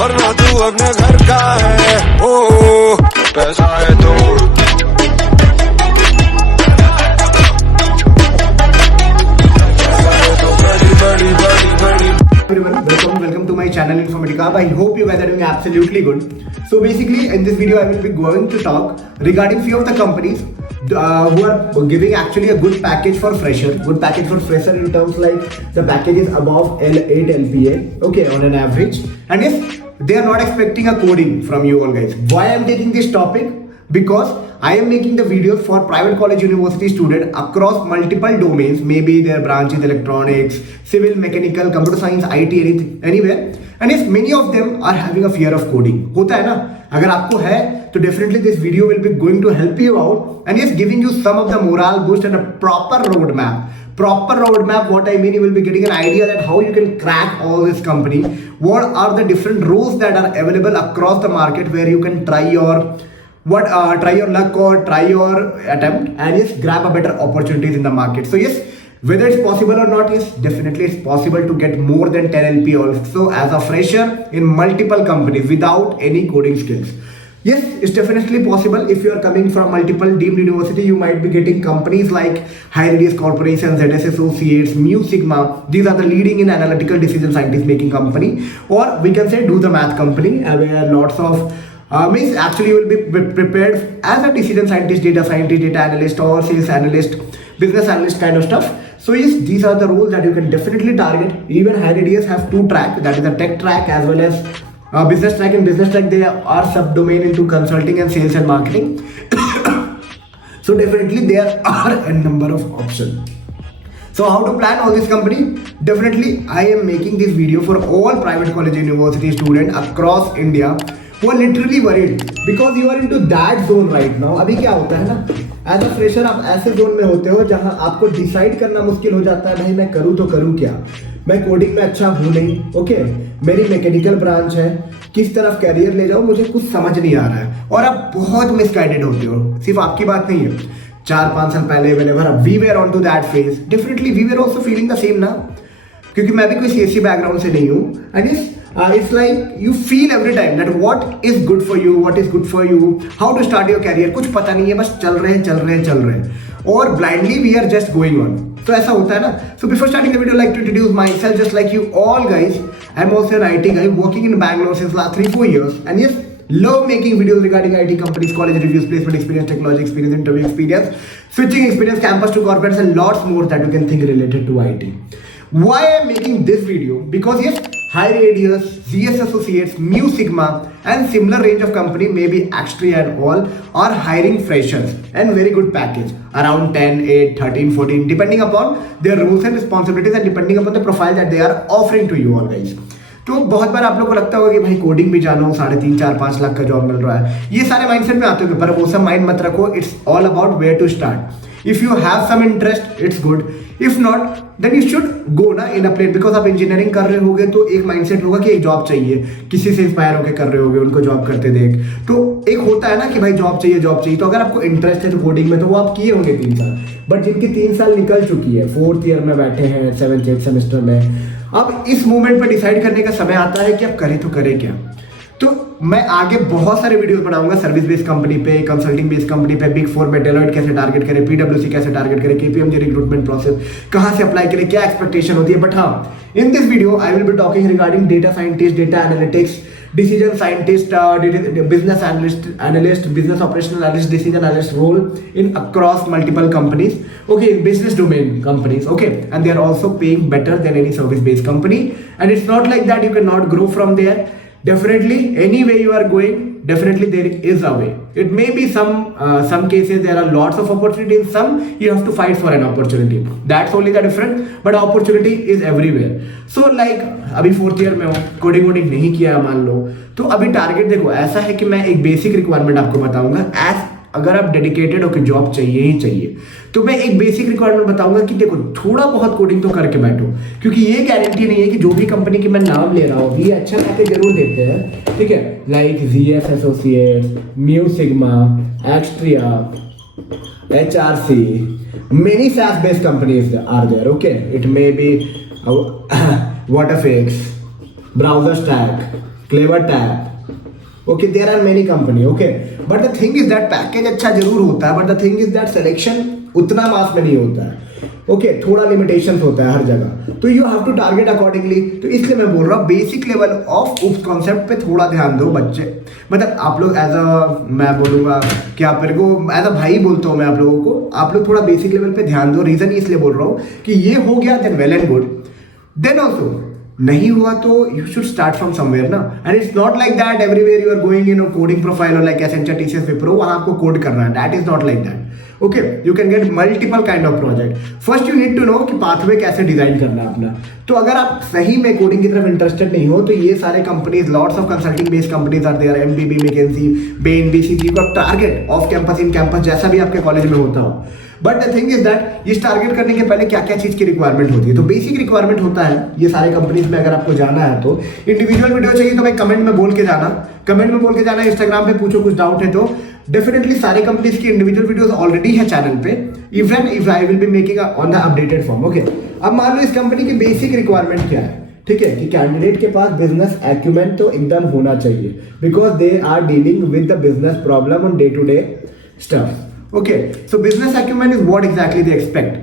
वरना तू अपने घर का है। ओ पैसा है तो बड़ी बड़ी बड़ी Everyone, welcome to my channel Informatica. I hope you guys are doing absolutely good. So basically, in this video, I will be going to talk regarding few of the companies who are giving actually a good package for fresher. Good package for fresher in terms like the package is above 8 LPA, okay, on an average. And if they are not expecting a coding from you all guys, why I am taking this topic? Because I am making the videos for private college university student across multiple domains, maybe their branches electronics, civil, mechanical, computer science, IT, anything, anywhere. And if many of them are having a fear of coding, होता है ना, अगर आपको है तो definitely this video will be going to help you out and is giving you some of the morale boost and a proper roadmap. Proper roadmap, what I mean, you will be getting an idea that how you can crack all this company, what are the different roles that are available across the market where you can try your try your luck or try your attempt and yes, grab a better opportunities in the market. So yes, whether it's possible or not, yes, definitely it's possible to get more than 10 LP also as a fresher in multiple companies without any coding skills. Yes, it's definitely possible. If you are coming from multiple deemed university, you might be getting companies like HighRadius Corporation, ZS Associates, Mu Sigma. These are the leading in analytical decision scientist making company, or we can say do the math company, where lots of means actually you will be prepared as a decision scientist, data analyst, or sales analyst, business analyst kind of stuff. So yes, these are the roles that you can definitely target. Even HighRadius have two tracks, that is a tech track as well as business track. In business track, they are subdomain into consulting and sales and marketing. So definitely there are a number of options. So how to plan all this company? Definitely I am making this video for all private college university students across India who are literally worried because you are into that zone right now. अभी क्या होता है ना, as a fresher आप ऐसे zone में होते हो जहां आपको डिसाइड करना मुश्किल हो जाता है, भाई मैं करूँ तो करूँ क्या, मैं कोडिंग में अच्छा हूँ नहीं, ओके, मेरी मैकेनिकल ब्रांच है, किस तरफ कैरियर ले जाऊँ, मुझे कुछ समझ नहीं आ रहा है और आप बहुत मिसगाइडेड होते हो। सिर्फ आपकी बात नहीं है, 4-5 साल पहले whenever we were on to that phase, definitely we were also feeling the same ना, क्योंकि मैं भी कोई CSE बैकग्राउंड से नहीं हूँ. And it's like you feel every time that what is good for you, what is good for you, how to start your career, कुछ पता नहीं है, बस चल रहे हैं और blindly we are just going on. तो ऐसा होता है ना. So before starting the video, I'd like to introduce myself just like you all guys. I'm also an IT guy working in Bangalore since last 3-4 years, and yes, love making videos regarding IT companies, college reviews, placement experience, technology experience, interview experience, switching experience, campus to corporates, and lots more that you can think related to IT. Why I'm making this video? Because yes, HighRadius, ZS Associates, Mu Sigma, and similar range of company, maybe Axtria and all, are hiring freshers and very good package around 10, 8, 13, 14, depending upon their roles and responsibilities and depending upon the profile that they are offering to you all guys. तो बहुत बार आप लोग को लगता होगा कि भाई coding भी जानो, 3.5, 4, 5 लाख का जॉब मिल रहा है, ये सारे माइंडसेट में आते हो, पर वो सब माइंड मत रखो. It's all about where to start. If you have some interest, it's good. If not, then you should go ना in a plane, because आप इंजीनियरिंग कर रहे होगे तो एक माइंडसेट होगा कि एक जॉब चाहिए, किसी से इंस्पायर होकर कर रहे होगे, उनको जॉब करते देख, तो एक होता है ना कि भाई जॉब चाहिए. तो अगर आपको इंटरेस्ट है तो कोडिंग में, तो वो आप किए होंगे 3 साल, बट जिनकी 3 साल निकल चुकी है, 4th ईयर में बैठे हैं, 7th 8th सेमेस्टर में, अब इस मोमेंट पर डिसाइड करने का समय आता है कि अब करें तो करें क्या. तो मैं आगे बहुत सारे वीडियोस बनाऊंगा सर्विस बेस्ड कंपनी पे, कंसल्टिंग बेस्ड कंपनी पे, बिग 4 में डेलॉइट कैसे टारगेट करें, PwC कैसे टारगेट करें, KPMG रिक्रूटमेंट प्रोसेस कहां से अप्लाई करें, क्या एक्सपेक्टेशन होती है. बट हाँ, in this video I will be talking regarding data scientist, data analytics, decision scientist, business analyst, business operational analyst, decision analyst role in across multiple companies, okay, business domain companies, okay, and they are also paying better than any service based company, and it's not like that you cannot grow from there. Definitely any way you are going, definitely there is a way. It may be some cases there are lots of opportunity, in some you have to fight for an opportunity, that's only the difference, but opportunity is everywhere. So like अभी 4th year में हो, coding वोडिंग नहीं किया मान लो, तो अभी target देखो ऐसा है कि मैं एक बेसिक रिक्वायरमेंट आपको बताऊंगा. अगर आप डेडिकेटेड हो कि जॉब चाहिए ही चाहिए, तो मैं एक बेसिक रिक्वायरमेंट बताऊंगा कि देखो थोड़ा बहुत कोडिंग तो करके बैठो, क्योंकि ये गारंटी नहीं है कि जो भी कंपनी की मैं नाम ले रहा हूँ ये अच्छा पैकेज जरूर देते हैं, ठीक है, like ZS Associates, Mu Sigma, Axtria, HRC, many SaaS based companies are there, okay, it may be Waterfix, Browser Stack, Clever Tap. Okay, there are many company. Okay, but the thing is that package अच्छा जरूर होता है, but the thing is that selection उतना मास में नहीं होता है. Okay थोड़ा लिमिटेशंस होता है हर जगह, तो you have to target accordingly. तो इसलिए मैं बोल रहा हूँ बेसिक लेवल ऑफ उस कॉन्सेप्ट पे थोड़ा ध्यान दो बच्चे. मतलब आप लोग एज अ, मैं बोलूँगा कि आप मेरे को एज अ भाई बोलता हूँ मैं आप लोगों को, आप लोग थोड़ा बेसिक लेवल पे ध्यान दो. रीजन इसलिए बोल रहा हूँ कि ये हो गया then well and good, then also नहीं हुआ तो you should start from somewhere ना. And it's not like that everywhere you are going in coding profile or like Accenture TCS Wipro वहाँ आपको कोड करना है. That is not like that. Okay you can get multiple kind of project. First you need to know कि pathway कैसे design करना है अपना. तो अगर आप सही में कोडिंग की तरफ इंटरेस्टेड नहीं हो तो ये सारे companies, lots of consulting based companies are there, MBB, McKinsey, Bain, BCG का target of campus, in campus, जैसा भी आपके कॉलेज में होता हो. But the thing is that इस टारगेट करने के पहले क्या क्या चीज की रिक्वायरमेंट होती है. तो बेसिक रिक्वायरमेंट होता है ये सारे कंपनीज में. अगर आपको जाना है तो इंडिविजुअल वीडियो चाहिए तो भाई कमेंट में बोल के जाना, कमेंट में बोल के जाना. इंस्टाग्राम पे पूछो कुछ डाउट है तो डेफिनेटली सारे कंपनीज की इंडिविजुअल वीडियोस ऑलरेडी है चैनल पे. Even if I will be making on the updated form. Okay अब मान लो इस कंपनी की बेसिक रिक्वायरमेंट क्या है. ठीक है कि कैंडिडेट के पास बिजनेस एक्यूमेंट तो एकदम होना चाहिए, because they are dealing with the business problem on day to day stuff. Okay, so business acumen is what exactly they expect.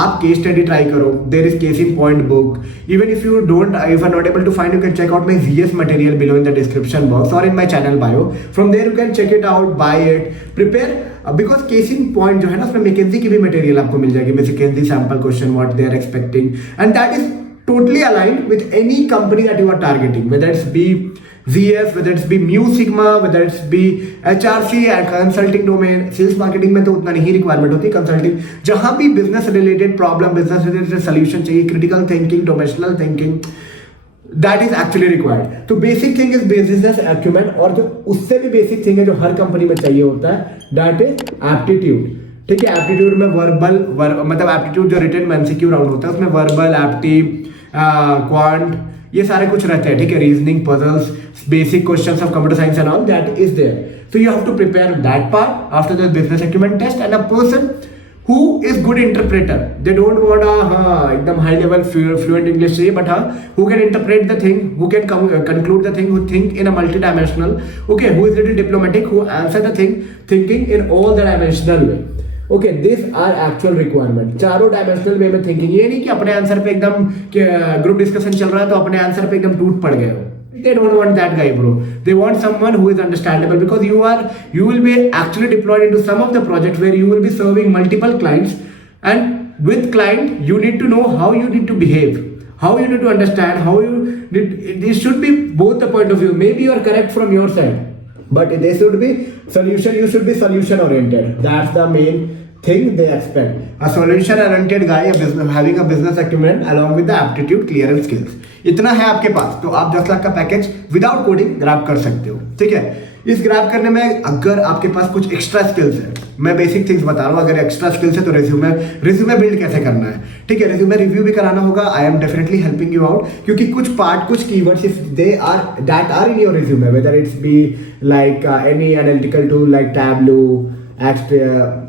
आप केस स्टडी ट्राई करो. There is case in point book. Even if you don't, if are not able to find, you can check out my GS material below in the description box or in my channel bio. From there you can check it out, buy it, prepare. Because case in point जो है ना उसमें McKenzie की भी material आपको मिल जाएगी. McKinsey sample question what they are expecting, and that is totally aligned with any company that you are targeting, whether it's be ZF, whether it's be Mu Sigma, whether it's be HRC, consulting domain. Sales marketing में तो उतना नहीं requirement होती. Consulting जहां भी business related problem, business related solution चाहिए, critical thinking, domestical thinking, that is actually required. तो basic thing is business acumen. और जो उससे भी बेसिक थिंग है जो हर कंपनी में चाहिए होता है, दैट इज एप्टीट्यूड. ठीक है, एप्टीट्यूड में वर्बल मतलब एप्टीट्यूड जो रिटन में एमसीक्यू राउंड होता है उसमें वर्बल, एप्टी, क्वांट, ये सारे कुछ रहते हैं. ठीक है, reasoning, puzzles, basic questions of computer science and all that is there. So you have to prepare that part after the business acumen test. And a person who is good interpreter, they don't want a एकदम high level fluent English चाहिए, but who can interpret the thing, who can conclude the thing, who think in a multi-dimensional, okay, who is little diplomatic, who answer the thing thinking in all the dimensional way. Okay this are actual requirement. चारों dimensional way में thinking. ये नहीं कि अपने answer पे एकदम group discussion चल रहा है तो अपने आंसर पे एकदम टूट पड़ गए हो. They don't want that guy, bro. They want someone who is understandable, because you will be actually deployed into some of the projects where you will be serving multiple clients, and with client you need to know how you need to behave, how you need to understand, how you need. This should be both the point of view. Maybe you are correct from your side, but they should be solution. You should be solution oriented. That's the main thing they expect. A solution oriented guy, a business having a business acumen along with the aptitude, clearance skills. इतना है आपके पास तो आप 10 लाख का package without coding grab कर सकते हो. ठीक है, इस ग्रैब करने में अगर आपके पास कुछ एक्स्ट्रा स्किल्स है, मैं बेसिक थिंग्स बता रहा हूँ. अगर एक्स्ट्रा स्किल्स है तो रिज्यूमे बिल्ड कैसे करना है. ठीक है, रिज्यूमे रिव्यू भी कराना होगा. I am definitely helping you out, क्योंकि कुछ पार्ट, कुछ keywords if they are that are in your resume, whether it's be like any analytical tool like Tableau,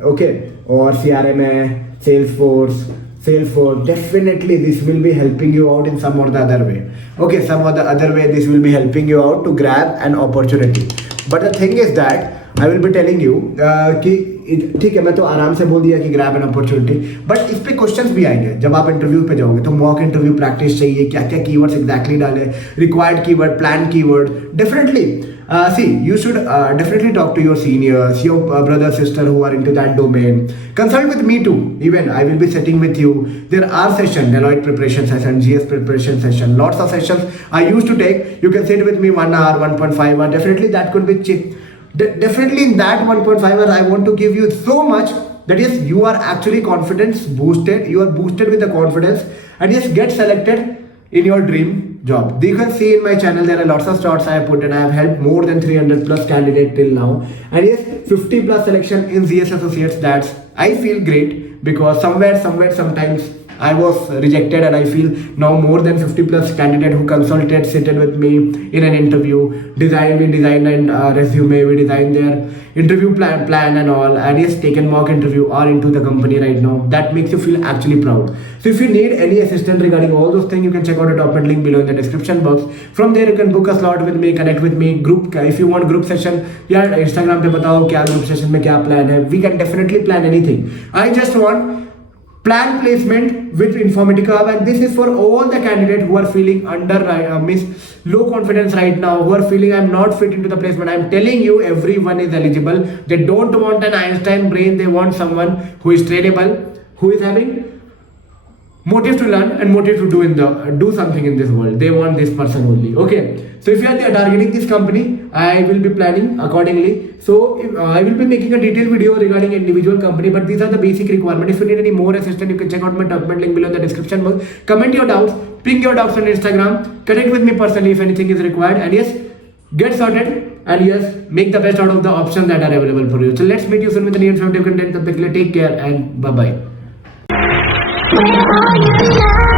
okay, or CRM, Salesforce, definitely this will be helping you out in some or the other way. Okay, some or the other way this will be helping you out to grab an opportunity. But the thing is that I will be telling you कि ठीक है, मैं तो आराम से बोल दिया कि ग्रैब एन अपॉर्चुनिटी, बट इस पे क्वेश्चंस भी आएंगे जब आप इंटरव्यू पे जाओगे. तो मॉक इंटरव्यू प्रैक्टिस चाहिए, क्या क्या कीवर्ड्स एग्जैक्टली डाले, required keyword, plan keyword. Definitely see, you should definitely talk to your seniors, your brother, sister who are into that domain. Consult with me too. Even I will be sitting with you. There are sessions, Deloitte preparation session, GS preparation session, lots of sessions I used to take. You can sit with me 1 hour, 1.5 hour. Definitely that could be cheap. Definitely in that 1.5 hours, I want to give you so much that yes, you are actually confidence boosted. You are boosted with the confidence, and yes, get selected in your dream job. You can see in my channel there are lots of shots I have put, and I have helped more than 300 plus candidates till now, and yes, 50 plus selection in ZS Associates. That's I feel great, because sometimes I was rejected, and I feel now more than 50 plus candidate who consulted seated with me in an interview. We designed and resume, we designed their interview plan and all, and yes, taken mock interview are into the company right now. That makes you feel actually proud. So if you need any assistance regarding all those things, you can check out the document link below in the description box. From there you can book a slot with me, connect with me, group if you want group session, यार Instagram पे बताओ क्या group session में क्या plan है. We can definitely plan anything. I just want plan placement with Informatica Hub, and this is for all the candidates who are feeling low confidence right now, who are feeling I'm not fit into the placement. I'm telling you, everyone is eligible. They don't want an Einstein brain, they want someone who is trainable, who is having motive to learn and motive to do something in this world. They want this person only. Okay, so if you are targeting this company, I will be planning accordingly. So I will be making a detailed video regarding individual company, but these are the basic requirements. If you need any more assistance, you can check out my document link below in the description box. Comment your doubts, ping your doubts on Instagram, connect with me personally if anything is required, and yes, get sorted, and yes, make the best out of the options that are available for you. So let's meet you soon with any informative content. Take care and bye bye. Where are you now?